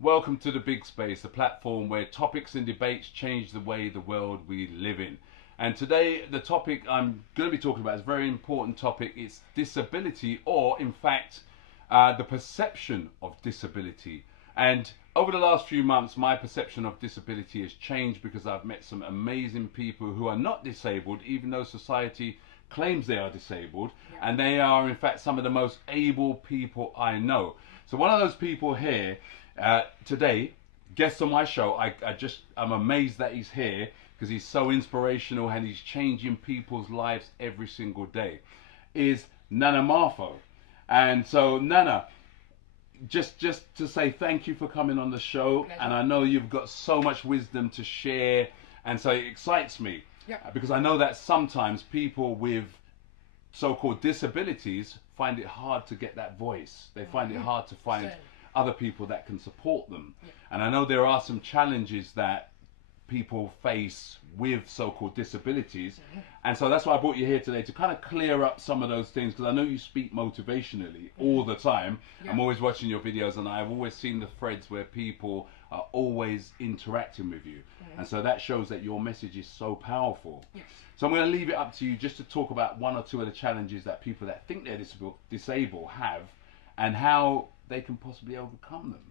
Welcome to the Big Space, the platform where topics and debates change the way the world we live in. And today, the topic I'm going to be talking about is a very important topic. It's disability, or in fact, the perception of disability. And over the last few months, my perception of disability has changed because I've met some amazing people who are not disabled, even though society claims they are disabled, and they are in fact some of the most able people I know. So one of those people here today, guest on my show, I'm amazed that he's here because he's so inspirational and he's changing people's lives every single day, is Nana Marfo. And so Nana, just to say thank you for coming on the show. Pleasure. And I know you've got so much wisdom to share, and so it excites me. Because I know that sometimes people with so-called disabilities find it hard to get that voice. They find it hard to find other people that can support them. And I know there are some challenges that people face with so-called disabilities. And so that's why I brought you here today, to kind of clear up some of those things, because I know you speak motivationally all the time. I'm always watching your videos, and I've always seen the threads where people are always interacting with you. And so that shows that your message is so powerful. So I'm going to leave it up to you just to talk about one or two of the challenges that people that think they're disabled have, and how they can possibly overcome them.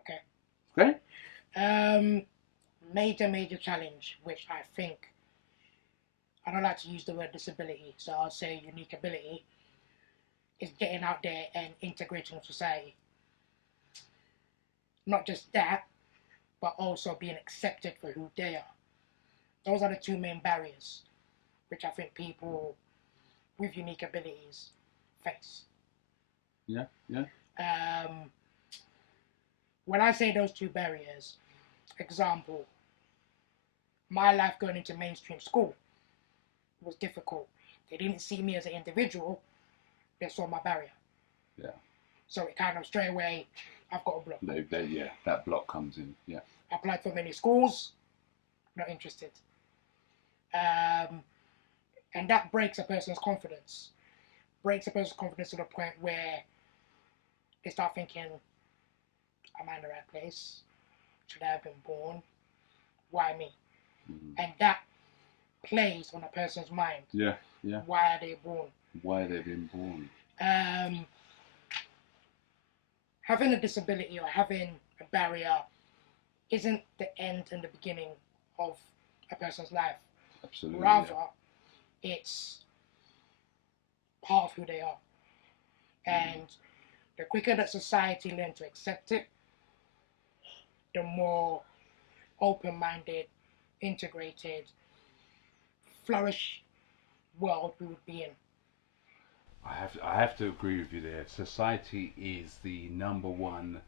Okay. Okay? Major challenge, which I think, I don't like to use the word disability, so I'll say unique ability, is getting out there and integrating with society. Not just that, but also being accepted for who they are. Those are the two main barriers which I think people with unique abilities face. Yeah. When I say those two barriers, example, my life going into mainstream school was difficult. They didn't see me as an individual, they saw my barrier. Yeah. So it kind of straight away, I've got a block. That block comes in. Yeah. Applied for many schools, not interested. And that breaks a person's confidence. Breaks a person's confidence to the point where they start thinking, am I in the right place? Should I have been born? Why me? And that plays on a person's mind. Yeah. Why are they born? Why they've been born. Having a disability or having a barrier isn't the end and the beginning of a person's life. Absolutely. Rather, it's part of who they are. And the quicker that society learns to accept it, the more open-minded, integrated, flourish world we would be in. I have to agree with you there. Society is the number one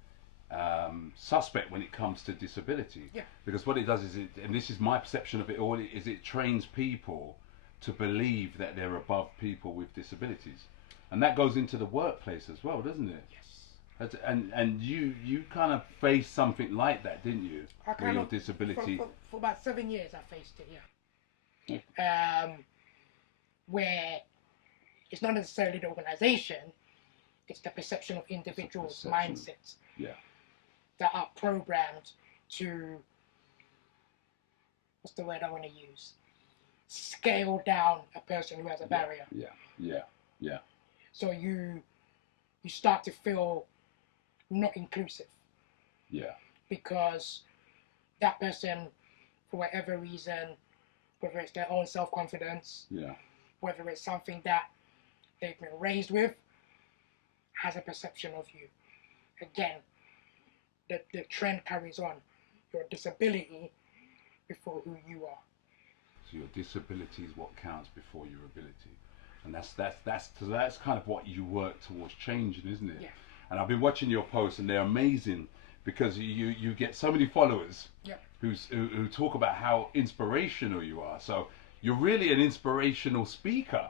suspect when it comes to disability. Because what it does is, and this is my perception of it all, is it trains people to believe that they're above people with disabilities. And that goes into the workplace as well, doesn't it? Yes. And you kind of faced something like that, didn't you? With your disability. For about 7 years I faced it, yeah. Where it's not necessarily the organization, it's the perception of individuals' mindsets that are programmed to, what's the word I want to use? Scale down a person who has a barrier. Yeah. So you start to feel not inclusive. Yeah. Because that person, for whatever reason, whether it's their own self-confidence, whether it's something that they've been raised with, has a perception of you. Again, the trend carries on. Your disability before who you are. So your disability is what counts before your ability. And that's kind of what you work towards changing, isn't it? Yeah. And I've been watching your posts, and they're amazing because you get so many followers who talk about how inspirational you are. So you're really an inspirational speaker.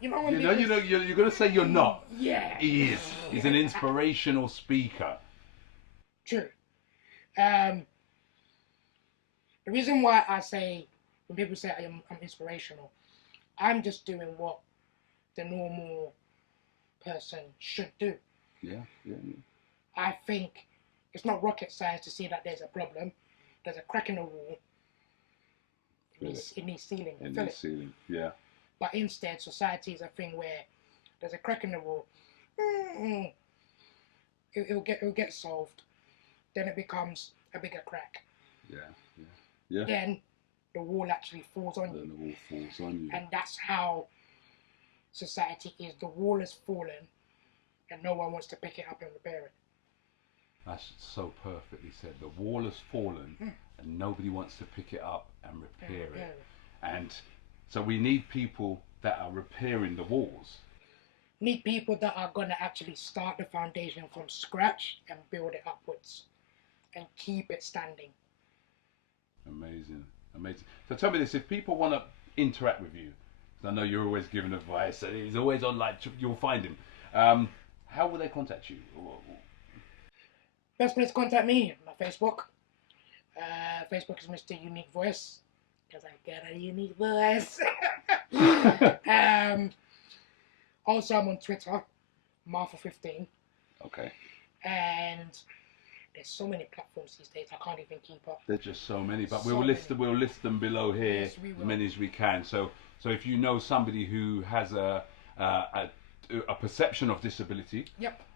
You're going to say you're not. Yeah. He is. He's an inspirational speaker. True. The reason why I say, when people say I'm inspirational, I'm just doing what the normal person should do. Yeah. I think It's not rocket science to see that there's a problem. There's a crack in the wall. It needs sealing. It needs sealing, yeah. But instead, society is a thing where there's a crack in the wall. It'll get solved. Then it becomes a bigger crack. Yeah. Then the wall actually falls on you. Then the wall falls on you. And that's how society is. The wall has fallen, and no one wants to pick it up and repair it. That's so perfectly said. The wall has fallen, and nobody wants to pick it up and repair it. And so we need people that are repairing the walls. Need people that are going to actually start the foundation from scratch and build it upwards and keep it standing. Amazing. So tell me this, if people want to interact with you, because I know you're always giving advice, and he's always on, like, you'll find him. How will they contact you? Best place to contact me, my Facebook. Facebook is Mr. Unique Voice, because I got a unique voice. Also, I'm on Twitter, Martha15. Okay. And there's so many platforms these days, I can't even keep up. There's just so many, but we'll list them below here, yes, as many as we can. So if you know somebody who has a perception of disability,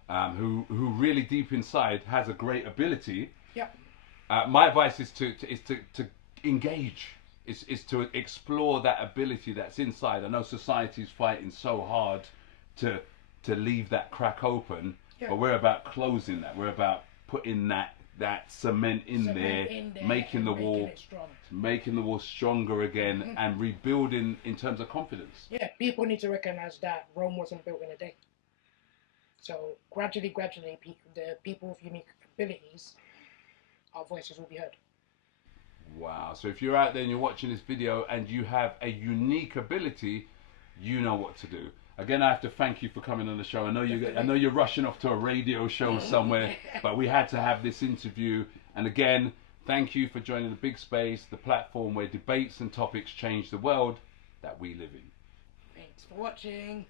who really deep inside has a great ability, my advice is to engage. Is to explore that ability that's inside. I know society's fighting so hard to leave that crack open, but we're about closing that. We're about putting that cement in there, making the wall stronger again, and rebuilding in terms of confidence. Yeah, people need to recognize that Rome wasn't built in a day. So gradually, the people with unique abilities, our voices will be heard. Wow. So if you're out there and you're watching this video and you have a unique ability, you know what to do. Again, I have to thank you for coming on the show. I know you're rushing off to a radio show somewhere, but we had to have this interview. And again, thank you for joining the Big Space, the platform where debates and topics change the world that we live in. Thanks for watching.